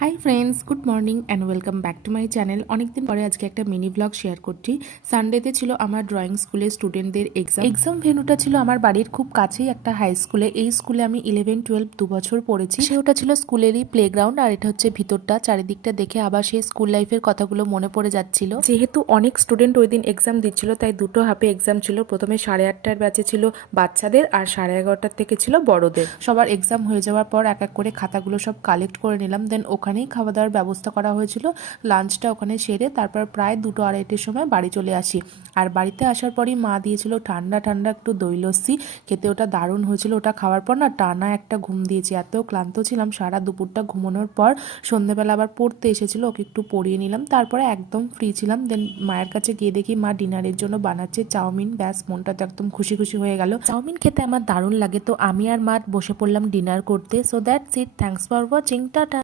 Hi friends, good morning and welcome back to my channel. অনেকদিন পরে আজকে একটা মিনি ব্লগ শেয়ার করছি। সানডেতে ছিল আমার ড্রয়িং স্কুলের স্টুডেন্টদের এক্সাম ভেন্যুটা ছিল আমার বাড়ির খুব কাছেই একটা হাই স্কুলে। এই স্কুলে আমি 11-12 2 বছর পড়েছি। সেটা ছিল স্কুলেরই প্লেগ্রাউন্ড, আর এটা হচ্ছে ভিতরটা। চারিদিকটা দেখে আবার সেই স্কুল লাইফের কথাগুলো মনে পড়ে যাচ্ছিল। যেহেতু অনেক স্টুডেন্ট ওই দিন এক্সাম দিচ্ছিল, তাই দুটো হাফে এক্সাম ছিল। প্রথমে 8:30টার ব্যাচে ছিল বাচ্চাদের, আর 11:30টার থেকে ছিল বড়দের। সবার এক্সাম হয়ে যাওয়ার পর এক এক করে খাতাগুলো সব কালেক্ট করে নিলাম। দেন ওখানেই খাওয়া দাওয়ার ব্যবস্থা করা হয়েছিল। লাঞ্চটা ওখানে সেরে তারপর প্রায় 2-2:30টার সময় বাড়ি চলে আসি। আর বাড়িতে আসার পরই মা দিয়েছিল ঠান্ডা ঠান্ডা একটু দই লস্যি খেতে। ওটা দারুণ হয়েছিল। ওটা খাওয়ার পর না টানা একটা ঘুম দিয়েছি। এত ক্লান্ত ছিলাম, সারা দুপুরটা ঘুমানোর পর সন্ধ্যেবেলা আবার পড়তে এসেছিল, ওকে একটু পড়িয়ে নিলাম। তারপরে একদম ফ্রি ছিলাম। দেন মায়ের কাছে গিয়ে দেখি মা ডিনারের জন্য বানাচ্ছে চাউমিন। ব্যাস, মনটা তো একদম খুশি খুশি হয়ে গেল। চাউমিন খেতে আমার দারুণ লাগে, তো আমি আর মা বসে পড়লাম ডিনার করতে। So that's it, thanks for watching, tata.